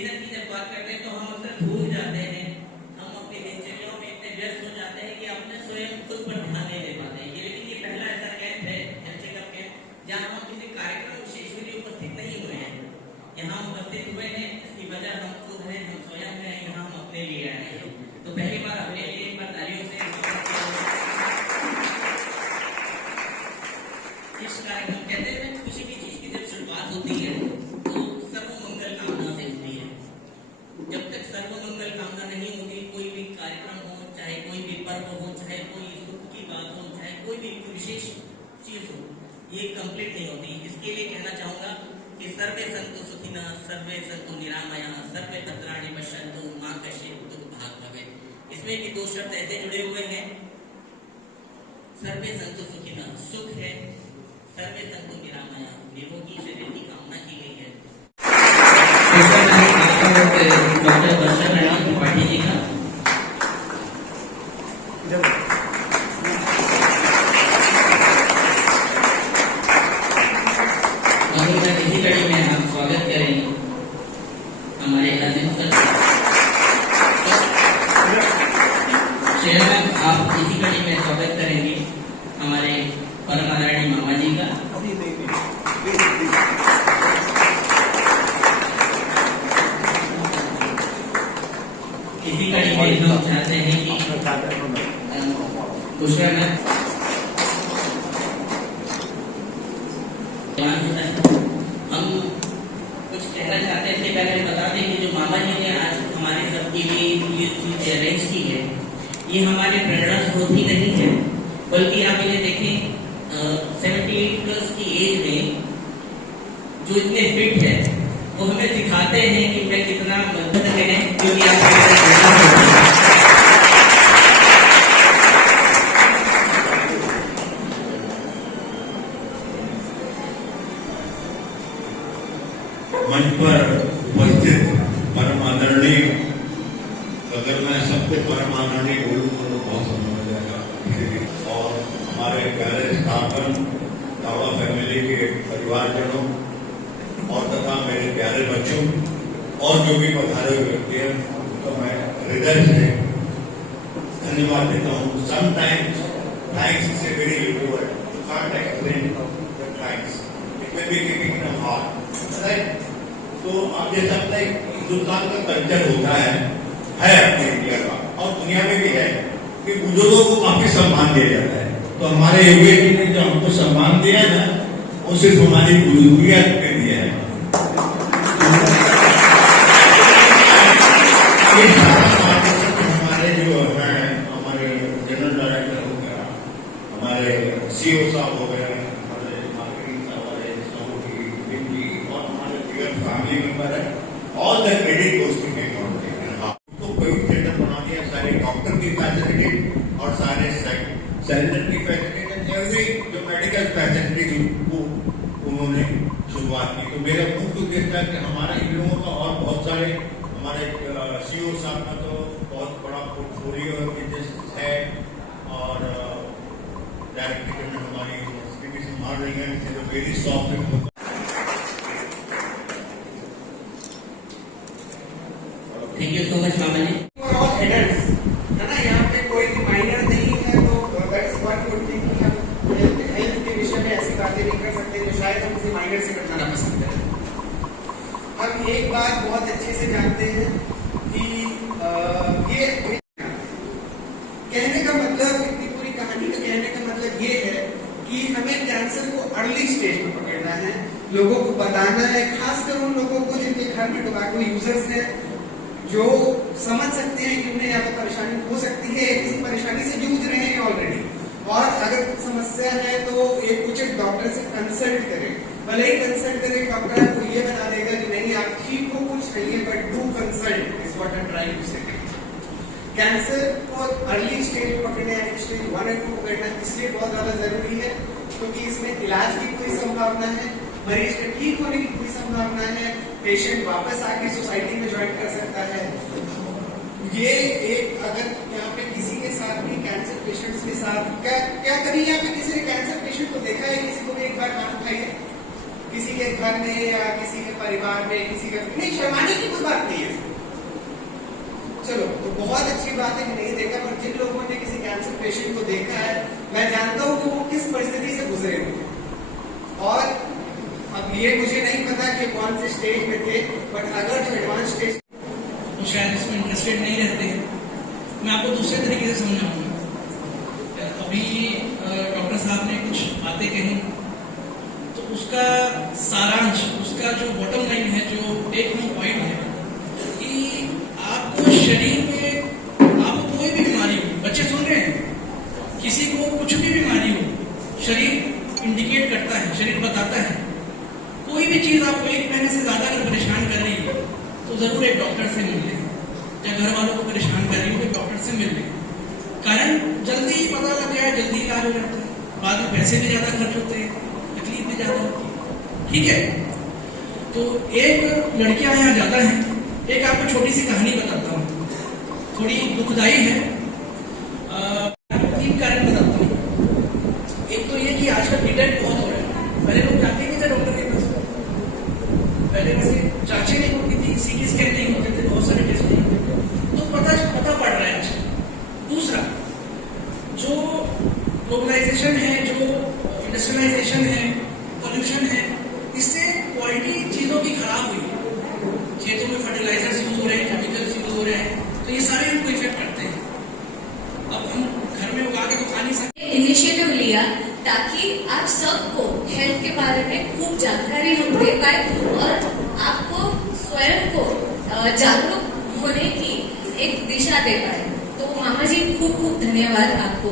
Dinner की जब बात करते हैं तो हम अक्सर भूल जाते हैं, हम अपनी दिनचर्याओं में इतने व्यस्त हो जाते हैं कि अपने स्वयं खुद पर ध्यान नहीं दे पाते हैं। लेकिन ये पहला ऐसा कैंप है, हेल्थ चेकअप कैंप, जहाँ हम किसी कार्यक्रम विशेष के लिए उपस्थित नहीं हुए हैं। यहाँ हम उपस्थित हुए हैं, इसकी वजह हम खुद हैं, हम स्वयं हैं, यहाँ हम अपने लिए आए हैं। तो पहली बार अपने लिए एक बार तालियों से इस कार्यक्रम कहते हैं किसी भी चीज की जब शुरुआत होती है तो सर्वमंगल कामना से होती है। जब तक सर्वमंगल कामना नहीं होती, कोई भी कार्यक्रम हो, चाहे कोई भी पर्व हो, चाहे कोई सुख की बात हो, चाहे कोई भी विशेष चीज हो, ये कंप्लीट नहीं होती। इसके लिए कहना चाहूंगा कि सर्वे सन्तु सुखिनः, सर्वे सन्तु निरामयाः, सर्वे भद्राणि पश्यन्तु मा कश्चित् दुःखभाग् भवेत्। इसमें भी दो शब्द ऐसे जुड़े हुए हैं, सर्वे सन्तु सुखिनः सुख है, सर्वे सन्तु निरामयाः निरोगी शरीर की कामना की गई है। डॉक्टर वर्षा रानी त्रिपाठी जी का इसी कड़ी में हम स्वागत करेंगे हमारे चेयरमैन, आप इसी कड़ी में स्वागत करेंगे हमारे परम आदरणीय मामा जी का। इसी कड़ी में हम चाहते हैं कि हम कुछ कहना चाहते थे। पहले बता दें कि जो मामा जी ने आज हमारे सबके लिए ये चीज अरेंज की है, ये हमारे प्रेरणा स्रोत ही नहीं है, बल्कि आप इन्हें देखें 78 प्लस की एज में जो इतने फिट है, वो हमें सिखाते हैं कि मैं कितना मदद करें, क्योंकि मंच पर उपस्थित परम आदरणीय, अगर मैं सबको परम आदरणीय बोलूंगा तो बहुत समझ हो जाएगा, और हमारे प्यारे स्थापन दावा फैमिली के परिवारजनों और तथा मेरे प्यारे बच्चों और जो भी पधारे हुए व्यक्ति हैं, तो मैं हृदय से धन्यवाद देता हूँ। Sometimes thanks is a very little word, you can't explain the thanks, it may be giving in a heart, right. तो आप जैसा अपना हिंदुस्तान का कल्चर होता है अपने इंडिया का, और दुनिया में भी है कि बुजुर्गों को काफी सम्मान दिया जाता है। तो हमारे योगी जी ने जो हमको सम्मान दिया ना, वो सिर्फ हमारी बुजुर्गियत पे दिया है। हमारे जो है, हमारे जनरल डायरेक्टर हो गया, हमारे सीओ साहब हो गए, हमारे मार्केटिंग साहब, हमारे और हमारे फैमिली मेंबर है, all the credit goes to him. तो कोविड सेंटर बना दिया, सारे डॉक्टर की फैसिलिटी और सारे सैनिटरी फैसिलिटी, एवरी जो मेडिकल फैसिलिटी उन्होंने शुरुआत की। तो मेरा मुख्य उद्देश्य है कि हमारा इन लोगों का और बहुत सारे, हमारे सीओ साहब का तो बहुत बड़ा पोर्टफोलियो बिजनेस है, और डायरेक्टर में हमारी यूनिवर्सिटी भी संभाल रही है, very soft. Thank you so much मामा जी। एडल्ट्स है ना, यहाँ पे कोई भी माइनर नहीं है, तो दैट्स व्हाट गुड थिंग कि हम हेल्थ के विषय में ऐसी बातें नहीं कर सकते जो शायद हम किसी माइनर से बताना पसंद करें। हम एक बात बहुत अच्छे से जानते हैं कि ये कहने का मतलब, इतनी पूरी कहानी का कहने का मतलब ये है कि हमें कैंसर को अर्ली स्टेज में पकड़ना है, लोगों को बताना है, खासकर उन लोगों को जिनके घर में टोबैको यूजर्स हैं, जो समझ सकते हैं कि उन्हें यहाँ पे परेशानी हो सकती है, किसी परेशानी से जूझ रहे हैं ऑलरेडी, और अगर कुछ समस्या है तो एक उचित डॉक्टर से कंसल्ट करें। भले ही कंसल्ट करें, डॉक्टर आपको ये बता देगा कि नहीं आप ठीक हो कुछ चाहिए, but do consult is what I am trying to say. Cancer को अर्ली स्टेज पकड़ना है, स्टेज 1 और 2 पकड़ना इसलिए बहुत ज्यादा जरूरी है, क्योंकि इसमें इलाज की कोई संभावना है, मरीज के ठीक होने की कोई संभावना है, पेशेंट वापस आके सोसाइटी में ज्वाइन कर सकता है। ये एक, अगर यहाँ पे किसी के साथ भी कैंसर पेशेंट्स के साथ क्या कभी यहाँ पे किसी ने कैंसर पेशेंट को देखा है? किसी को भी एक बार हाथ उठाइए। किसी के घर में या किसी के परिवार में किसी के नहीं, शर्माने की कोई बात नहीं है। चलो तो बहुत अच्छी बात है कि नहीं देखा, पर जिन लोगों ने किसी कैंसर पेशेंट को देखा है, मैं जानता हूँ कि वो किस परिस्थिति से गुजरे होंगे। और अब ये मुझे नहीं पता कि कौन से स्टेज में थे, बट अगर जो एडवांस स्टेज तो शायद इसमें इंटरेस्टेड नहीं रहते हैं। मैं आपको दूसरे तरीके से समझाऊंगा। अभी डॉक्टर साहब ने कुछ बातें कही, तो उसका सारांश, उसका जो बॉटम लाइन है, जो टेक होम पॉइंट है कि आपको शरीर में आपको कोई भी बीमारी हो, बच्चे सुन रहे हैं, किसी को कुछ भी बीमारी हो, शरीर इंडिकेट करता है, शरीर बताता है। कोई भी चीज आपको 1 महीने से ज्यादा अगर परेशान कर रही है तो जरूर एक डॉक्टर से मिल लें, या घर वालों को परेशान कर रही हो एक डॉक्टर से मिल लें। कारण जल्दी पता लग जाए, जल्दी इलाज हो जाता है, बाद में पैसे भी ज्यादा खर्च होते हैं, तकलीफ भी ज्यादा होती है। ठीक है, तो एक लड़कियां यहाँ ज्यादा हैं। एक आपको छोटी सी कहानी बताता हूँ, थोड़ी दुखदाई है। 3 कारण बताता हूँ। एक तो ये कि आजकल डिटेक्ट बहुत हो रहा है। पहले लोग जाते नहीं थे डॉक्टर के पास, पहले वैसे जांचें नहीं होती थी, सीटी स्कैन नहीं होते थे, बहुत सारे टेस्ट नहीं होते थे, तो पता पड़ रहा है आज। दूसरा, जो ग्लोबलाइजेशन है, जो इंडस्ट्रियलाइजेशन है, पॉल्यूशन है, इससे क्वालिटी चीजों की खराब हुई है। खेतों में फर्टिलाइजर्स यूज हो रहे हैं, केमिकल्स यूज हो रहे हैं, तो ये सारे इनको इफेक्ट करते हैं। अब हम घर में उगा के तो खा नहीं सकते। इनिशिएटिव लिया ताकि आप सबको हेल्थ के बारे में खूब जानकारी हम दे पाए और आपको स्वयं को जागरूक होने की एक दिशा दे पाए। तो मामा जी खूब धन्यवाद आपको।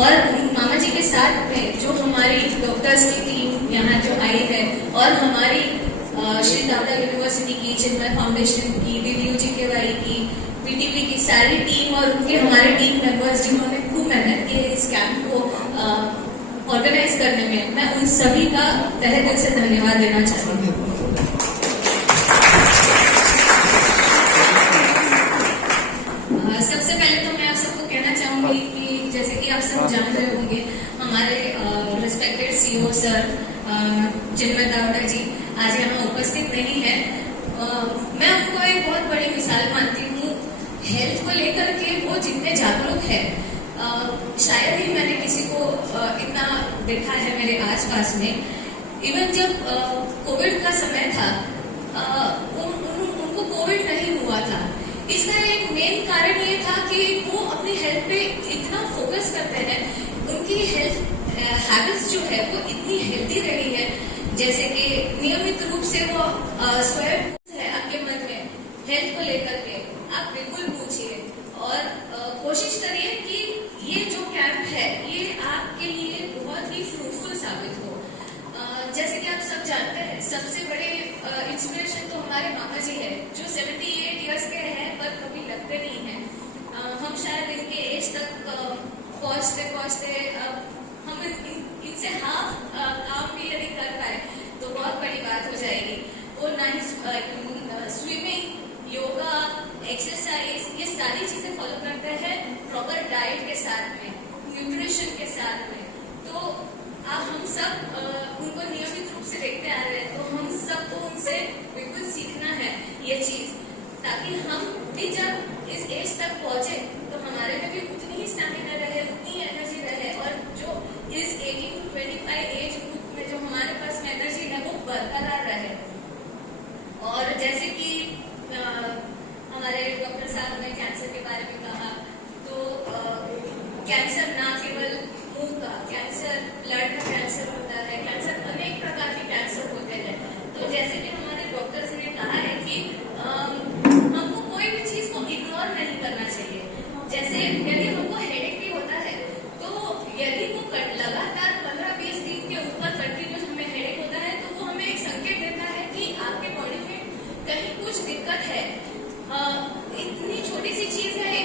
और मामा जी के साथ में जो हमारी डॉक्टर्स की टीम यहाँ जो आई है, और हमारी श्री दावड़ा यूनिवर्सिटी की, चिन्मय फाउंडेशन की, DDUG KY की, PTP की सारी टीम और उनके हमारे टीम मेंबर्स जिन्होंने खूब मेहनत की है इस कैंप को ऑर्गेनाइज करने में, मैं उन सभी का तहे दिल से धन्यवाद देना चाहूंगी। सबसे पहले तो मैं आप सबको कहना चाहूंगी कि जैसे कि आप सब जान रहे होंगे, हमारे रिस्पेक्टेड CEO सर चिन्मय दावड़ा जी आज यहाँ उपस्थित नहीं है। मैं उनको एक बहुत बड़ी मिसाल मानती हूँ हेल्थ को लेकर के। वो जितने जागरूक है, शायद ही मैंने किसी को इतना देखा है मेरे आसपास में। इवन जब कोविड का समय था, उनको कोविड नहीं हुआ था। इसका एक मेन कारण ये था कि वो अपनी हेल्थ पे इतना फोकस करते हैं, उनकी हेल्थ हैबिट्स जो है वो इतनी हेल्दी रही है, जैसे कि नियमित रूप से वो स्वयं है आपके मन में हेल्थ को लेकर के आप बिल्कुल पूछिए और कोशिश करिए कि ये जो कैंप है ये आपके लिए बहुत ही फ्रूटफुल साबित हो। जैसे कि आप सब जानते हैं, सबसे बड़े इंस्पिरेशन तो हमारे मामा जी है, जो 78 इयर्स के हैं पर कभी लगते नहीं हैं। हम शायद इनके एज तक पहुंचते हम इनसे हाफ काम भी यदि कर पाए तो बहुत बड़ी बात हो जाएगी। वो ना ही स्विमिंग, योगा, एक्सरसाइज, ये सारी चीजें फॉलो करते हैं प्रॉपर डाइट के साथ में, न्यूट्रिशन के साथ में। तो आप हम सब उनको नियमित रूप से देखते आ रहे हैं, तो हम सबको उनसे बिल्कुल सीखना है ये चीज, ताकि हम भी जब इस एज तक पहुंचे तो हमारे में भी उतनी ही स्टैमिना रहे, उतनी एनर्जी रहे, और जो इस 18 to 25 एज ग्रुप में जो हमारे पास में एनर्जी है वो बरकरार रहे। और जैसे कि हमारे डॉक्टर साहब ने कैंसर के बारे में कहा, तो कैंसर ना केवल मुंह का कैंसर, ब्लड का कैंसर होता है, कैंसर अनेक प्रकार के कैंसर होते हैं। तो जैसे कि हमारे डॉक्टर्स ने कहा है कि हमको कोई भी चीज को इग्नोर नहीं करना चाहिए। जैसे यदि हमको हेडेक भी होता है, तो यदि वो लगातार 15-20 दिन के ऊपर कंटिन्यूस हमें हेडेक होता है, तो वो हमें एक संकेत देता है कि आपके बॉडी में कहीं कुछ दिक्कत है। इतनी छोटी सी चीज है,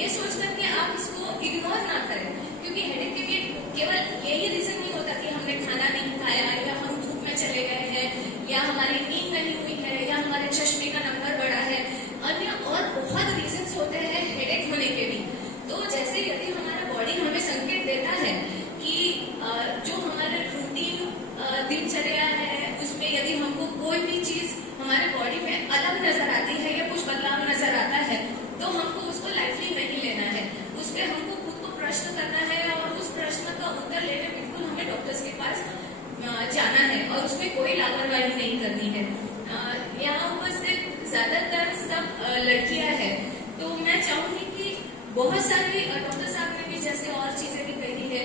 ये सोच करके आप इसको इग्नोर ना करें, क्योंकि हेडेक के लिए केवल यही रीजन नहीं होता कि हमने खाना नहीं खाया, या हम धूप में चले गए हैं, या हमारी नींद प्रश्न करना है और उस प्रश्न का उत्तर लेने बिल्कुल हमें डॉक्टर्स के पास जाना है और उसमें कोई लापरवाही नहीं करनी है। यहाँ उपस्थित ज्यादातर सब लड़कियां हैं, तो मैं चाहूंगी कि बहुत सारी डॉक्टर साहब ने भी जैसे और चीजें भी कही है,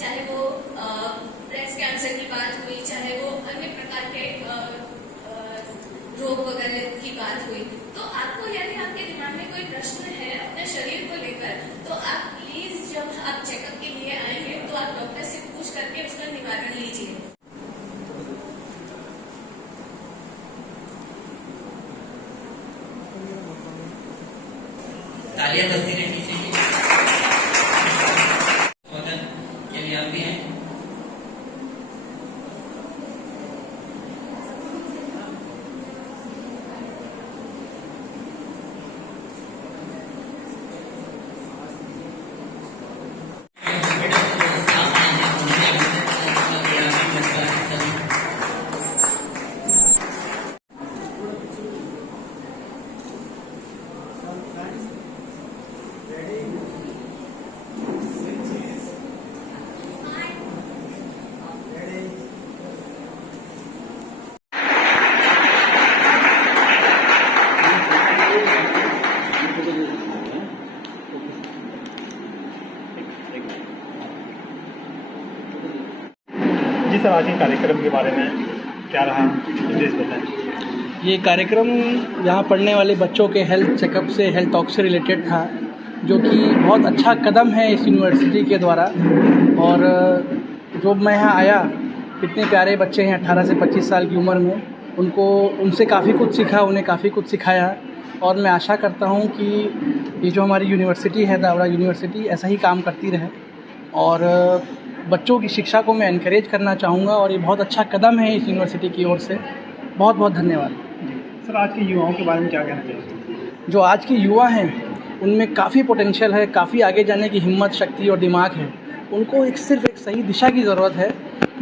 चाहे वो ब्रेस्ट कैंसर की बात हुई, चाहे वो अन्य प्रकार के रोग वगैरह की बात हुई, तो आपको यदि आपके दिमाग में कोई प्रश्न है अपने शरीर को लेकर, तो आप प्लीज जब आप चेकअप के लिए आएंगे तो आप डॉक्टर से पूछ करके उसका निवारण लीजिए। तालियां बजती रहनी चाहिए। स्वागत के लिए आप भी हैं। जी सर, आज के कार्यक्रम के बारे में क्या रहा उद्देश्य बताएं। ये कार्यक्रम यहाँ पढ़ने वाले बच्चों के हेल्थ चेकअप से, हेल्थ टॉक से रिलेटेड था, जो कि बहुत अच्छा कदम है इस यूनिवर्सिटी के द्वारा। और जो मैं यहाँ आया, इतने प्यारे बच्चे हैं 18 से 25 साल की उम्र में, उनसे काफ़ी कुछ सीखा, उन्हें काफ़ी कुछ सिखाया। और मैं आशा करता हूँ कि ये जो हमारी यूनिवर्सिटी है, दावड़ा यूनिवर्सिटी, ऐसा ही काम करती रहे। और बच्चों की शिक्षा को मैं एनकरेज करना चाहूँगा और ये बहुत अच्छा कदम है इस यूनिवर्सिटी की ओर से। बहुत बहुत धन्यवाद। सर, आज के युवाओं के बारे में क्या कहना चाहिए? जो आज के युवा हैं उनमें काफ़ी पोटेंशियल है, काफ़ी आगे जाने की हिम्मत, शक्ति और दिमाग है। उनको सिर्फ एक सही दिशा की ज़रूरत है,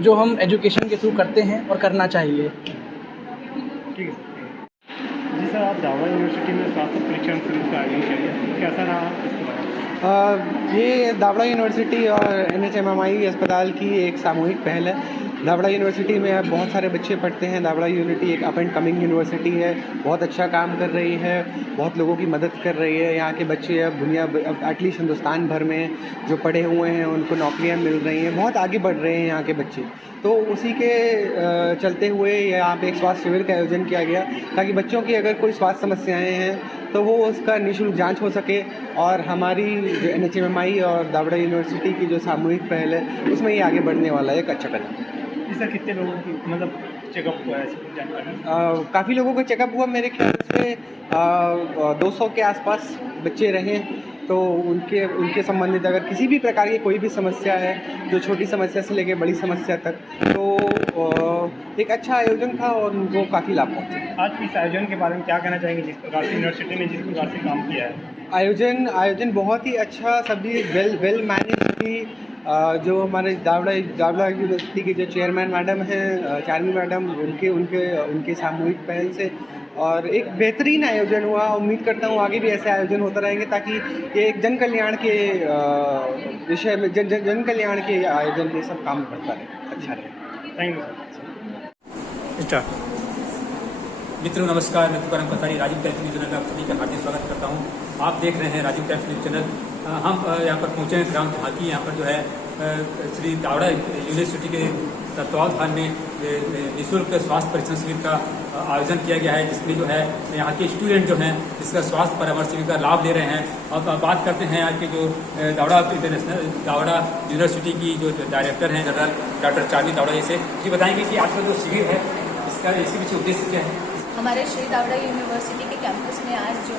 जो हम एजुकेशन के थ्रू करते हैं और करना चाहिए। ठीक है जी सर, आप दावड़ा यूनिवर्सिटी में स्वास्थ्य परीक्षण शिविर का आयोजन किया, कैसा रहा इसके बारे में? ये दावड़ा यूनिवर्सिटी और NHMMI अस्पताल की एक सामूहिक पहल है। दावड़ा यूनिवर्सिटी में अब बहुत सारे बच्चे पढ़ते हैं। दावड़ा यूनिवर्सिटी एक अप एंड कमिंग यूनिवर्सिटी है, बहुत अच्छा काम कर रही है, बहुत लोगों की मदद कर रही है। यहाँ के बच्चे अब एटलीस्ट हिंदुस्तान भर में जो पढ़े हुए हैं उनको नौकरियाँ मिल रही हैं, बहुत आगे बढ़ रहे हैं यहाँ के बच्चे। तो उसी के चलते हुए यहाँ पे एक स्वास्थ्य शिविर का आयोजन किया गया, ताकि बच्चों की अगर कोई स्वास्थ्य समस्याएँ हैं तो वो उसका निःशुल्क जांच हो सके। और हमारी जो NHMMI और दावड़ा यूनिवर्सिटी की जो सामूहिक पहल है, उसमें ये आगे बढ़ने वाला है, एक अच्छा कदम है। सर, कितने लोगों की मतलब चेकअप हुआ है, ऐसी कुछ जानकारी? काफ़ी लोगों का चेकअप हुआ, मेरे ख्याल से 200 के आसपास बच्चे रहे। तो उनके संबंधित अगर किसी भी प्रकार की कोई भी समस्या है, जो छोटी समस्या से लेकर बड़ी समस्या तक, तो एक अच्छा आयोजन था और उनको काफ़ी लाभ पहुँचा। आज इस आयोजन के बारे में क्या कहना चाहेंगे, जिस प्रकार से यूनिवर्सिटी ने जिस प्रकार से काम किया है? आयोजन बहुत ही अच्छा, सभी वेल मैनेज थी। जो हमारे दावड़ा यूनिवर्सिटी के जो चेयरमैन मैडम हैं, चार्मी मैडम, उनके सामूहिक पहल से और एक बेहतरीन आयोजन हुआ। उम्मीद करता हूँ आगे भी ऐसे आयोजन होते रहेंगे, ताकि ये एक जन कल्याण के विषय में, जन कल्याण के आयोजन में सब काम करता रहे, अच्छा रहे। Thank you sir. मित्रों नमस्कार, मैं तुकाराम कतारी, राजीव टाइम्स न्यूज़ चैनल में आप सभी का हार्दिक स्वागत करता हूँ। आप देख रहे हैं राजीव टाइम्स न्यूज़ चैनल। हम यहाँ पर पहुँचे हैं ग्राम झांकी। यहाँ पर जो है श्री दावड़ा यूनिवर्सिटी के तत्वावधान में निःशुल्क स्वास्थ्य परीक्षण शिविर का आयोजन किया गया है, जिसमें जो है यहाँ के स्टूडेंट जो हैं इसका स्वास्थ्य परामर्श शिविर का लाभ ले रहे हैं। अब बात करते हैं आज के जो दावड़ा यूनिवर्सिटी की जो डायरेक्टर हैं, जनरल डॉक्टर चार्मी दावड़ा से ये बताएंगे कि आपका जो शिविर है इसके पीछे उद्देश्य क्या है। हमारे श्री दावड़ा यूनिवर्सिटी के कैंपस में आज जो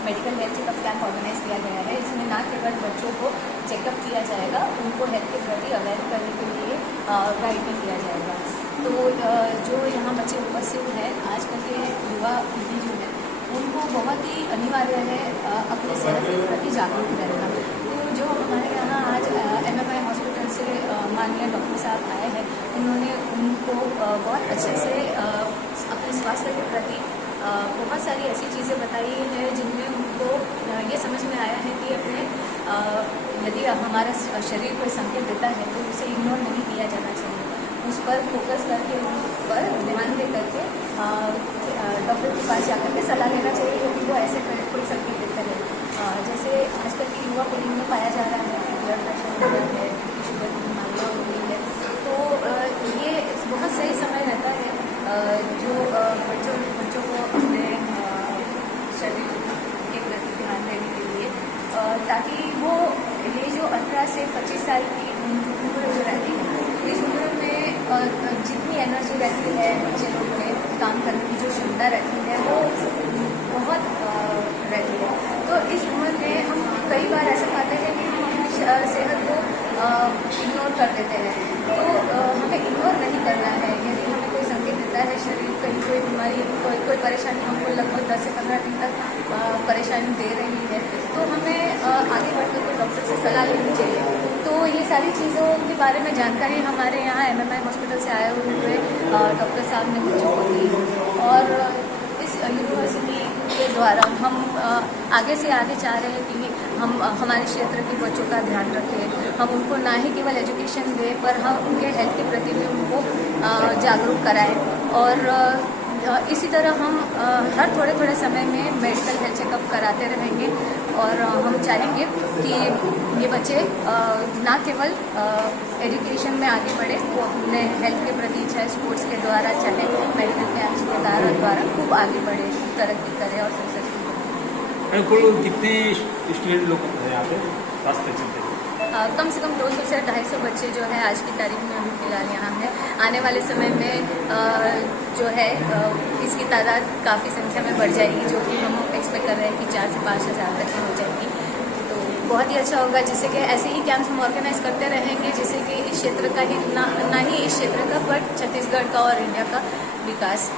medical health checkup camp organize किया गया है, इसमें न केवल बच्चों को चेकअप किया जाएगा, उनको हेल्थ के प्रति अवेयर करने के लिए गाइड भी किया जाएगा। तो जो यहाँ बच्चे उपस्थित हैं, आजकल के युवा पीढ़ी जो है उनको बहुत ही अनिवार्य है अपने सेहत के प्रति जागरूक रहना। तो जो हमारे यहाँ आज MMI हॉस्पिटल से माननीय डॉक्टर साहब आए हैं, उन्होंने उनको बहुत अच्छे से अपने स्वास्थ्य के प्रति बहुत सारी ऐसी चीज़ें बताई हैं जिनमें उनको ये समझ में आया है कि अपने यदि हमारा शरीर कोई संकेत देता है तो उसे इग्नोर नहीं किया जाना चाहिए, उस पर फोकस करके, उस पर ध्यान दे करके डॉक्टर के पास जाकर के सलाह लेना चाहिए, क्योंकि वो ऐसे कोई संकेत देता है। जैसे आजकल की युवा पीढ़ी में पाया जा रहा है कि ब्लड प्रेशर हो रहा है, शुगर की बीमारियाँ हो रही है, तो ये बहुत सही समय रहता है जो बच्चों को अपने शरीर के प्रति ध्यान देने के लिए, ताकि वो ये जो 18 से 25 साल की उम्र जो रहती है, इस उम्र में जितनी एनर्जी रहती है बच्चे लोग में, काम करने की जो क्षमता रहती है वो बहुत रहती है। तो इस उम्र में हम कई बार ऐसा पाते हैं कि हम अपनी सेहत को इग्नोर कर देते हैं, तो हमें इग्नोर नहीं करना है। यदि हमें कोई संकेत देता है शरीर, कहीं कोई बीमारी, कोई परेशानी हमको लगभग 10 से 15 दिन तक परेशानी दे रही है, तो हमें आगे बढ़कर कोई डॉक्टर से सलाह लेनी चाहिए। तो ये सारी चीज़ों के बारे में जानकारी हमारे यहाँ MMI हॉस्पिटल से आए हुए डॉक्टर साहब ने बच्चों को दी, और इस यूनिवर्सिटी के द्वारा हम आगे से आगे चाह रहे हैं कि हम हमारे क्षेत्र के बच्चों का ध्यान रखें, हम उनको ना ही केवल एजुकेशन दें, पर हम उनके हेल्थ के प्रति भी उनको जागरूक कराएं। और इसी तरह हम हर थोड़े थोड़े समय में मेडिकल हेल्थ चेकअप कराते रहेंगे, और हम चाहेंगे कि ये बच्चे ना केवल एजुकेशन में आगे बढ़े, वो अपने हेल्थ के प्रति चाहे स्पोर्ट्स के द्वारा, चाहे मेडिकल कैंप्स के द्वारा खूब आगे बढ़े, तरक्की करें और सक्सेसफुल बने। कुल कितने स्टूडेंट लोग हैं यहाँ पे स्वास्थ्य चलते हैं? कम से कम 200 से 250 बच्चे जो है आज की तारीख में अभी फिलहाल यहाँ है। आने वाले समय में जो है इसकी तादाद काफ़ी संख्या में बढ़ जाएगी, जो कि हम एक्सपेक्ट कर रहे हैं कि 4 से 5 हज़ार तक की हो जाएगी। तो बहुत ही अच्छा होगा, जिससे कि ऐसे ही कैंप्स हम ऑर्गेनाइज करते रहेंगे, जिससे कि इस क्षेत्र का ही ना ही इस क्षेत्र का, बट छत्तीसगढ़ का और इंडिया का विकास